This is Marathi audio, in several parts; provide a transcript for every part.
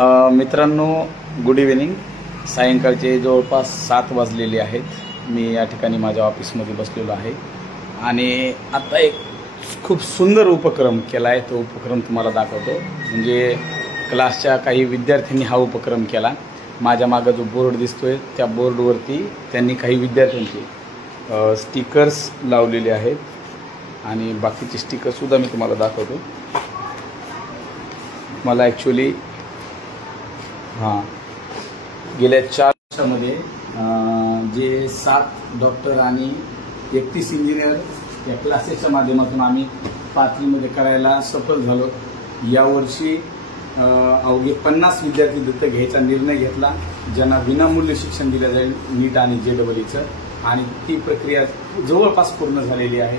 मित्रांनो, गुड इव्हिनिंग. सायंकाळचे जवळपास 7 वाजलेले आहेत. मी या ठिकाणी माझ्या ऑफिसमध्ये बसलेलो आहे आणि आता एक खूप सुंदर उपक्रम केला आहे. तो उपक्रम तुम्हाला दाखवतो. म्हणजे क्लासच्या काही विद्यार्थ्यांनी हा उपक्रम केला. माझ्या मागं जो बोर्ड दिसतोय त्या बोर्डवरती त्यांनी काही विद्यार्थ्यांचे स्टिकर्स लावलेले आहेत आणि बाकीचे स्टिकर्ससुद्धा मी तुम्हाला दाखवतो. मला ॲक्च्युली गेल्या 4 वर्षामध्ये जे 7 डॉक्टर आणि 31 इंजिनियर या क्लासेसच्या माध्यमातून आम्ही 5वीमध्ये करायला सफल झालो. यावर्षी अवघे 50 विद्यार्थी दत्तक घ्यायचा निर्णय घेतला, ज्यांना विनामूल्य शिक्षण दिलं जाईल नीट आणि JEEचं. आणि ती प्रक्रिया जवळपास पूर्ण झालेली आहे.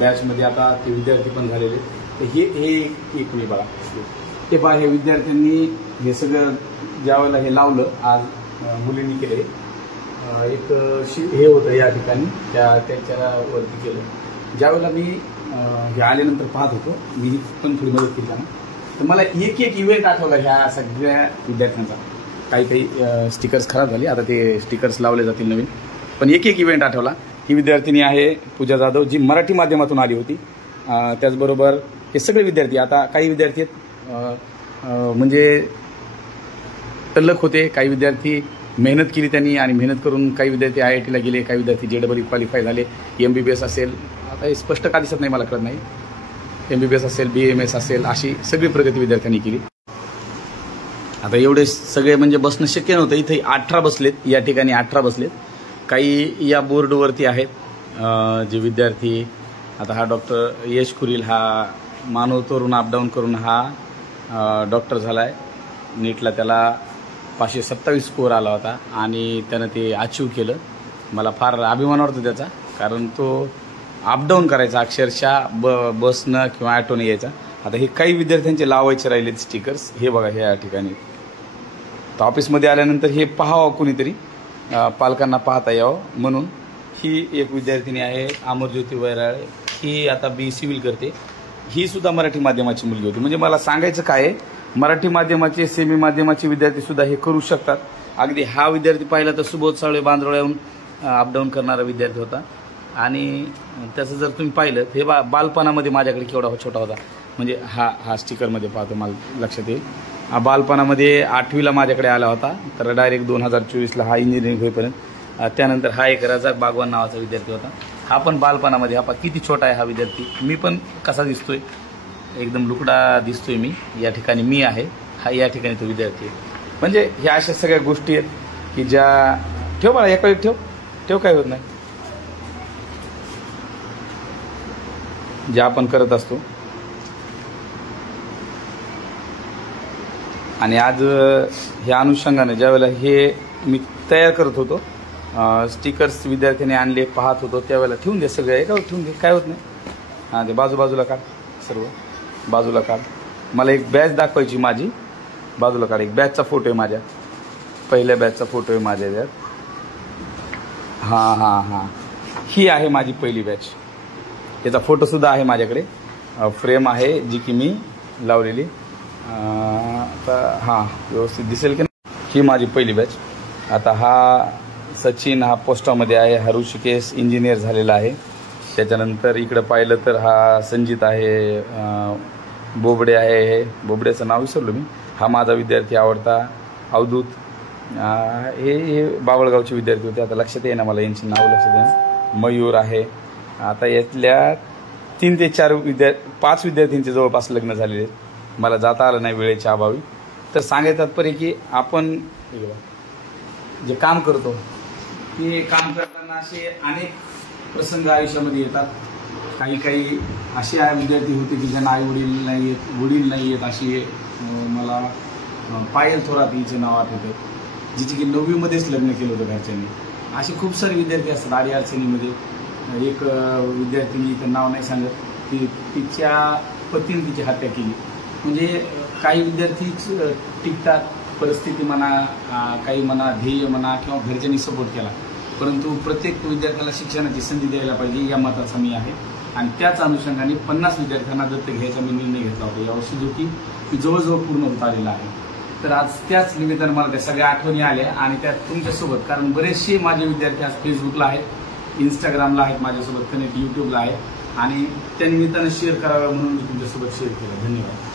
बॅचमध्ये आता ते विद्यार्थी पण झालेले. तर हे एक वेळ बघा, ते बा हे विद्यार्थ्यांनी हे सगळं ज्यावेळेला हे लावलं, आज मुलींनी केले. एक हे होतं या ठिकाणी त्याच्यावरती केलं. ज्यावेळेला मी हे आल्यानंतर पाहत होतो, मी पण थोडी मदत केली ना, तर मला एक इव्हेंट आठवला ह्या सगळ्या विद्यार्थ्यांचा. काही स्टिकर्स खराब झाली, आता ते स्टिकर्स लावले जातील नवीन. पण एक इव्हेंट आठवला. ही विद्यार्थिनी आहे पूजा जाधव, जी मराठी माध्यमातून आली होती. त्याचबरोबर हे सगळे विद्यार्थी, आता काही विद्यार्थी म्हणजे तल्लख होते, काही विद्यार्थी मेहनत केली त्यांनी, आणि मेहनत करून काही विद्यार्थी IITला गेले, काही विद्यार्थी JEE क्वालिफाय झाले. MBBS असेल, आता हे स्पष्ट का दिसत नाही मला कळत नाही, MBBS असेल, BAMS असेल, अशी सगळी प्रगती विद्यार्थ्यांनी केली. आता एवढे सगळे म्हणजे बसणं शक्य नव्हतं. इथे 18 बसलेत, या ठिकाणी 18 बसलेत. काही या बोर्डवरती आहेत जे विद्यार्थी. आता हा डॉक्टर यश कुरील, हा मानवतवरून अपडाऊन करून हा डॉक्टर झाला आहे. नीटला त्याला 527 स्कोअर आला होता आणि त्यानं ते अचीव केलं. मला फार अभिमान वाटतो त्याचा, कारण तो अपडाऊन करायचा अक्षरशः, बसनं किंवा ॲटोने यायचा. आता हे काही विद्यार्थ्यांचे लावायचे राहिलेत स्टिकर्स. हे बघा, हे या ठिकाणी तर ऑफिसमध्ये आल्यानंतर हे पाहावं कुणीतरी, पालकांना पाहता यावं म्हणून. ही एक विद्यार्थिनी आहे अमरज्योती वैराळे. ही आता BE सिव्हिल करते. ही सुद्धा मराठी माध्यमाची मुलगी होती. म्हणजे मला सांगायचं काय आहे, मराठी माध्यमाचे, सेमी माध्यमाचे विद्यार्थीसुद्धा हे करू शकतात. अगदी हा विद्यार्थी पाहिला तर सुबोध साळवे बांद्रोळ्याहून अपडाऊन करणारा विद्यार्थी होता. आणि त्याचं जर तुम्ही पाहिलं, हे बालपणामध्ये माझ्याकडे केवढा छोटा होता. म्हणजे हा स्टिकरमध्ये पाहतो, मला लक्षात येईल. बालपणामध्ये 8वीला माझ्याकडे आला होता. तर डायरेक्ट 2024ला हा इंजिनिअरिंग होईपर्यंत. त्यानंतर हा एक रजाक बागवान नावाचा विद्यार्थी होता. हा पण बालपणामध्ये, हा किती छोटा आहे हा विद्यार्थी. मी पण कसा दिसतोय, एकदम लुकडा दिसतोय मी. या ठिकाणी मी आहे, हा या ठिकाणी तो विद्यार्थी आहे. म्हणजे ह्या अशा सगळ्या गोष्टी आहेत की ज्या ठेव बाळा, एका वेळी ठेव काय होत नाही, ज्या आपण करत असतो. आणि आज ह्या अनुषंगाने ज्यावेळेला हे मी तयार करत होतो, स्टिकर्स विद्यार्थ्यांनी आणले, पाहत होतो, त्यावेळेला ठेवून दे सगळं, एकावर ठेवून दे, काय होत नाही. हां, ते बाजूला काढ, सर्व बाजूला काढ. मला एक बॅच दाखवायची माझी, बाजूला काढ. एक बॅचचा फोटो आहे माझ्या, पहिल्या बॅचचा फोटो आहे माझ्या यात. हां, ही आहे माझी पहिली बॅच. याचा फोटोसुद्धा आहे माझ्याकडे, फ्रेम आहे जी की मी लावलेली. आता व्यवस्थित दिसेल की नाही. ही माझी पहिली बॅच. आता हा सचिन, हा पोस्टामध्ये आहे. हा ऋषिकेश इंजिनियर झालेला आहे. त्याच्यानंतर इकडं पाहिलं तर हा संजित आहे, बोबडे आहे. हे बोबड्याचं नाव विसरलो मी. हा माझा विद्यार्थी आवडता. अवधूत, हे बावळगावचे विद्यार्थी होते. आता लक्षात येईना मला यांची नाव, लक्षात येईना. मयूर आहे. आता यातल्या 3 ते 4 5 विद्यार्थ्यांचे जवळपास लग्न झालेले आहेत. मला जाता आलं नाही वेळेच्या अभावी. तर सांगायचं तात्पर्य की आपण जे काम करतो, ते काम करताना असे अनेक प्रसंग आयुष्यामध्ये येतात. काही असे विद्यार्थी होते की ज्यांना आई वडील नाही आहेत. अशी मला पायल थोरात हिचं नाव आठवतं, जिची की 9वीमध्येच लग्न केलं होतं घरच्यांनी. असे खूप सारे विद्यार्थी असतात अडीअडचणीमध्ये. एक विद्यार्थिनी, तर नाव नाही सांगत, तिच्या पतीने तिची हत्या केली. म्हणजे काही विद्यार्थी टिकतात, परिस्थिती म्हणा, काही म्हणा, ध्येय म्हणा, किंवा घरच्यांनी सपोर्ट केला. परंतु प्रत्येक विद्यार्थ्याला शिक्षणाची संधी द्यायला पाहिजे, या मताचा मी आहे. आणि त्याच अनुषंगाने 50 विद्यार्थ्यांना दत्तक घ्यायचा मी निर्णय घेतला होता यावर्षी, जो की जवळजवळ पूर्ण होत आलेला आहे. तर आज त्याच निमित्तानं मला त्या सगळ्या आठवणी आल्या आणि त्यात तुमच्यासोबत, कारण बरेचसे माझे विद्यार्थी आज फेसबुकला आहेत, इंस्टाग्रामला आहेत, माझ्यासोबत कनेक्ट युट्यूबला आहे आणि त्या निमित्तानं शेअर करावं म्हणून मी तुमच्यासोबत शेअर केलं. धन्यवाद.